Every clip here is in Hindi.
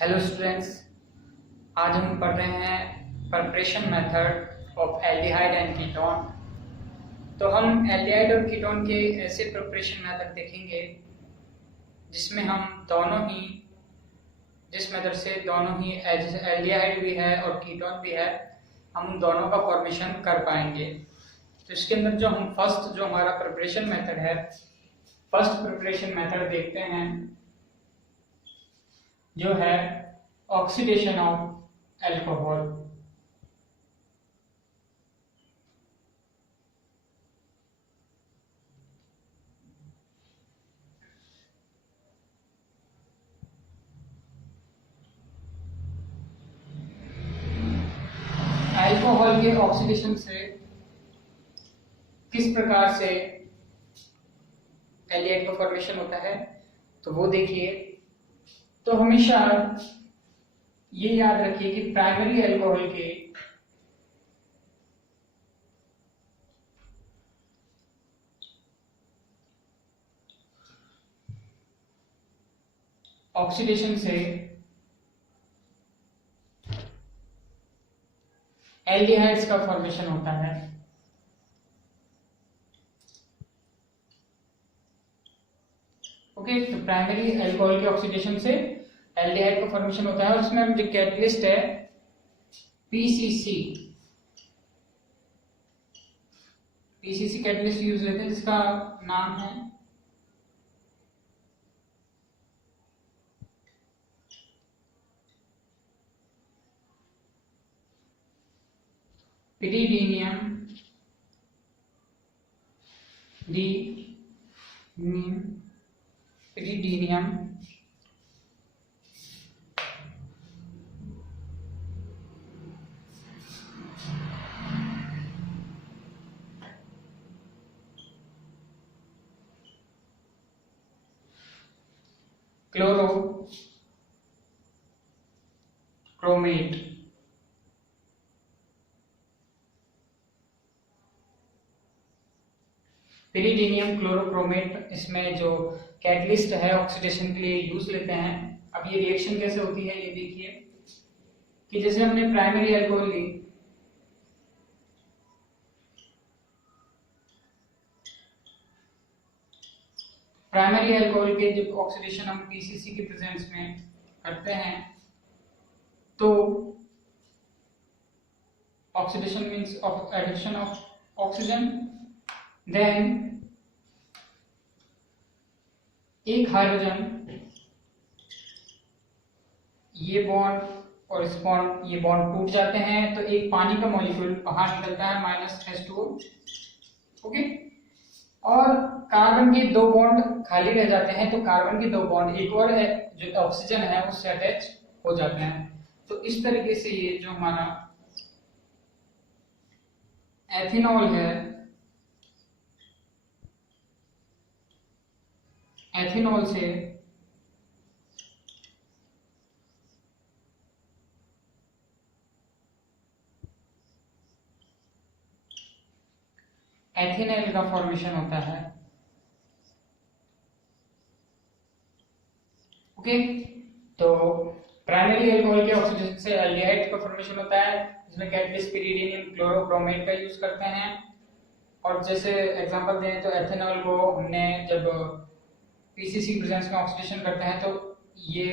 हेलो स्टूडेंट्स, आज हम पढ़ रहे हैं preparation method of aldehyde and ketone. तो हम एल्डिहाइड और कीटोन के ऐसे प्रिपरेशन मेथड देखेंगे जिसमें हम दोनों ही जिस मेथड से दोनों ही एल्डिहाइड भी है और कीटोन भी है, हम उन दोनों का फॉर्मेशन कर पाएंगे। तो इसके अंदर जो हमारा प्रिपरेशन मेथड है, फर्स्ट प्रिपरेशन मेथड देखते हैं, जो है ऑक्सीडेशन ऑफ अल्कोहल। अल्कोहल के ऑक्सीडेशन से किस प्रकार से एल्डिहाइड का फॉर्मेशन होता है, तो वो देखिए। तो हमेशा ये याद रखिए कि प्राइमरी अल्कोहल के ऑक्सीडेशन से एल्डिहाइड्स का फॉर्मेशन होता है। ओके, तो प्राइमरी अल्कोहल के ऑक्सीडेशन से एल्डिहाइड का फॉर्मेशन होता है और इसमें जो कैटलिस्ट है पीसीसी कैटलिस्ट यूज लेते हैं, जिसका नाम है पिरिडीनियम क्लोरोक्रोमेट। पिरिडीनियम क्लोरोक्रोमेट इसमें जो कैटलिस्ट है ऑक्सीडेशन के लिए यूज लेते हैं। अब ये रिएक्शन कैसे होती है ये देखिए कि जैसे हमने प्राइमरी अल्कोहल ली, प्राइमरी अल्कोहल के जब ऑक्सीडेशन हम पीसीसी के प्रेजेंस में करते हैं, तो oxidation means addition of oxygen, then एक हाइड्रोजन, ये बॉन्ड और इस बॉन्ड, ये बॉन्ड टूट जाते हैं, तो एक पानी का मॉलिक्यूल बाहर निकलता है -H2O। ओके, और कार्बन के दो बॉन्ड खाली रह जाते हैं, तो कार्बन के दो बॉन्ड एक और जो ऑक्सीजन है उससे अटैच हो जाते हैं। तो इस तरीके से ये जो हमारा एथेनॉल है, एथेनॉल से एथेनॉल का फॉर्मेशन होता है। ओके, तो प्राइमरी अल्कोहल के ऑक्सीडेशन से एल्डिहाइड का फॉर्मेशन होता है, जिसमें कैटलिस्ट पिरिडीनियम क्लोरोक्रोमेट का यूज करते हैं। और जैसे एग्जांपल दें तो एथेनॉल को हमने जब पीसीसी प्रेजेंस में ऑक्सीडेशन करते हैं, तो ये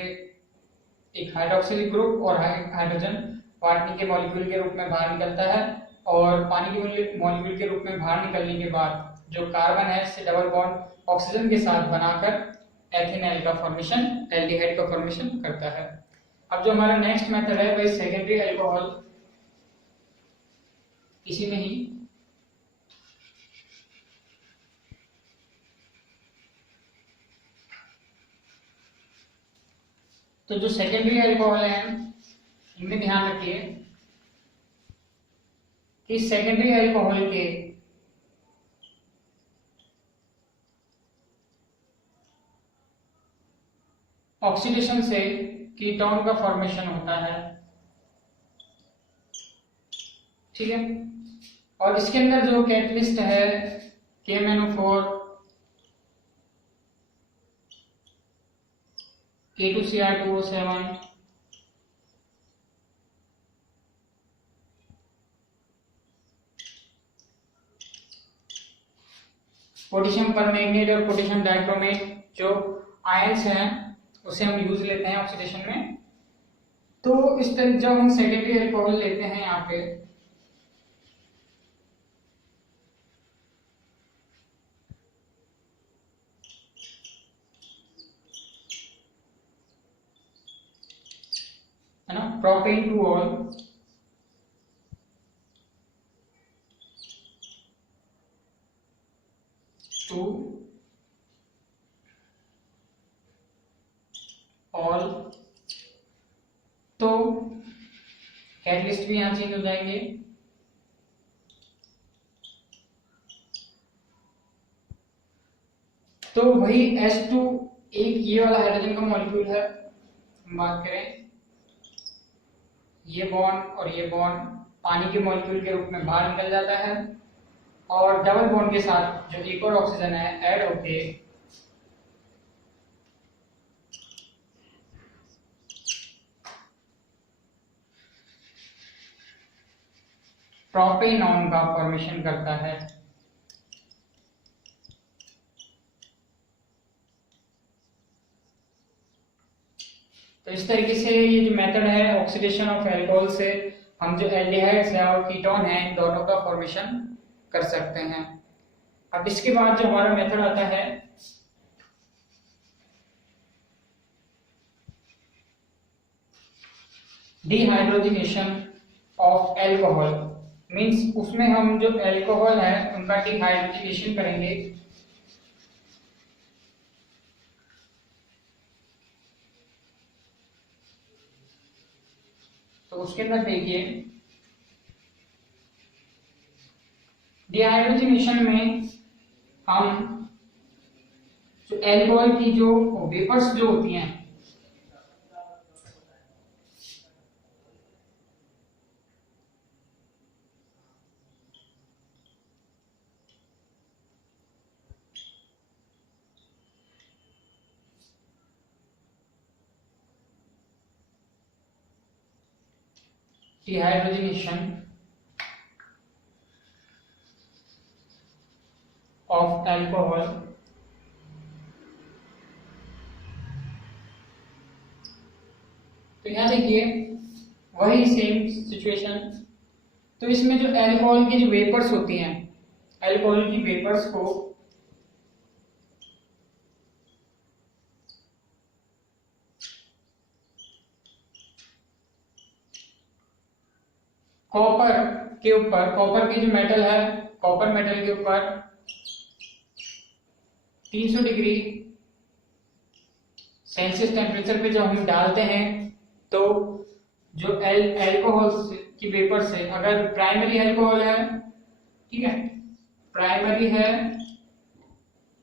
एक हाइड्रोक्सिल ग्रुप और हाइड्रोजन पानी के मॉलिक्यूल के रूप में बाहर निकलता है, और पानी के मॉलिक्यूल के रूप में बाहर निकलने के बाद जो कार्बन है इससे डबल बॉन्ड ऑक्सीजन के साथ बनाकर एथेनॉल का फॉर्मेशन, एल्डिहाइड का फॉर्मेशन करता है। अब जो हमारा नेक्स्ट मेथड है वही सेकेंडरी अल्कोहल, इसी में ही तो जो सेकेंडरी अल्कोहल है इनमें ध्यान रखिए कि सेकेंडरी अल्कोहल के ऑक्सीडेशन से कीटोन का फॉर्मेशन होता है। ठीक है, और इसके अंदर जो कैटलिस्ट है KMnO4 K2Cr2O7 पोटेशियम परमैंगनेट और पोटेशियम डाइक्रोमेट जो आयंस हैं उसे हम यूज लेते हैं ऑक्सीडेशन में। तो इस तरह जब हम सेकेंडरी अल्कोहल लेते हैं यहाँ पे, है ना, propane two ol, two ol, तो कैटलिस्ट भी यहां चेंज हो जाएंगे। तो वही H2 एक ये वाला हाइड्रोजन का मॉलिक्यूल है, हम बात करें ये बॉन्ड और ये बॉन्ड पानी के मॉलिक्यूल के रूप में बाहर निकल जाता है और डबल बॉन्ड के साथ जो एक और ऑक्सीजन है ऐड होके प्रोपेनॉन का फॉर्मेशन करता है। तो इस तरीके से ये जो मेथड है ऑक्सीडेशन ऑफ अल्कोहल से हम जो एल्डिहाइड्स है और कीटोन है इन दोनों का फॉर्मेशन कर सकते हैं। अब इसके बाद जो हमारा मेथड आता है डिहाइड्रोजनेशन ऑफ अल्कोहल, मींस उसमें हम जो अल्कोहल है उनका डिहाइड्रोजनेशन करेंगे। तो उसके अंदर देखिए डिहाइड्रोजनेशन में हम जो अल्कोहल की जो वेपर्स जो होती हैं डिहाइड्रोजनेशन ऑफ अल्कोहल, तो यहां देखिए वही सेम सिचुएशन। तो इसमें जो अल्कोहल की जो वेपर्स होती हैं, अल्कोहल की वेपर्स को कॉपर के ऊपर, कॉपर की जो मेटल है कॉपर मेटल के ऊपर 300 डिग्री सेल्सियस टेम्परेचर पे जब हम डालते हैं तो जो अल्कोहल की वेपर से, अगर प्राइमरी अल्कोहल है, ठीक है, प्राइमरी है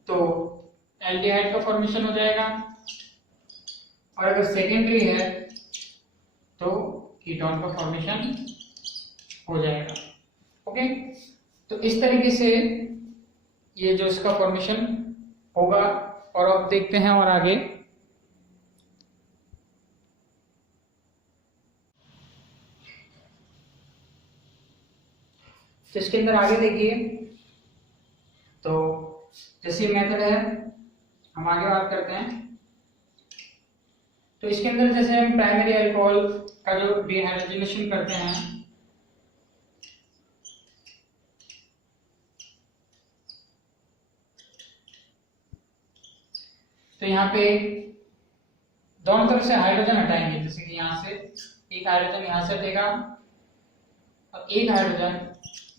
तो एल्डिहाइड का फॉर्मेशन हो जाएगा और अगर सेकेंडरी है तो कीटोन का फॉर्मेशन हो जाएगा। ओके, तो इस तरीके से ये जो इसका फॉर्मेशन होगा और अब देखते हैं और आगे। तो इसके अंदर आगे देखिए, तो जैसे मेथड है हम आगे बात करते हैं। तो इसके अंदर जैसे हम प्राइमरी अल्कोहल का जो डिहाइड्रोजनेशन करते हैं, तो यहाँ पे दोनों तरफ से हाइड्रोजन हटाएंगे। जैसे कि यहाँ से एक हाइड्रोजन यहाँ से हटेगा और एक हाइड्रोजन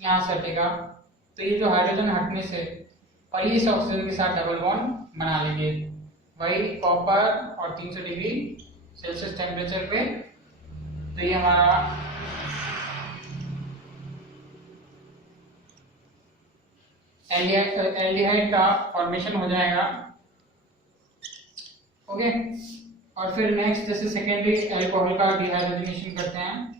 यहाँ से हटेगा, तो ये जो हाइड्रोजन हटने से और ये इस ऑक्सीजन के साथ डबल बॉन्ड बना लेंगे, वही कॉपर और 300 डिग्री सेल्सियस टेम्परेचर पे। तो ये हमारा एल्डिहाइड का फॉर्मेशन हो जाएगा। ओके, और फिर नेक्स्ट जैसे सेकेंडरी अल्कोहल का डिहाइड्रोजनेशन करते हैं,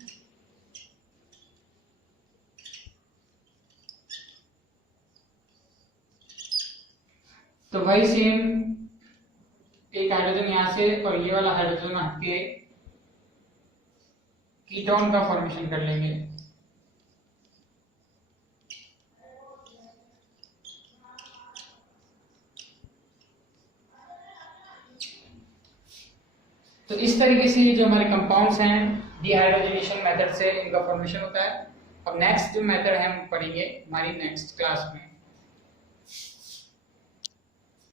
तो वही सेम एक हाइड्रोजन यहां से और ये वाला हाइड्रोजन हट के कीटोन का फॉर्मेशन कर लेंगे। तो इस तरीके से जो हमारे कंपाउंड्स हैं डिहाइड्रोजनेशन मेथड से इनका फॉर्मेशन होता है। अब नेक्स्ट जो मेथड है हम पढ़ेंगे हमारी नेक्स्ट क्लास में।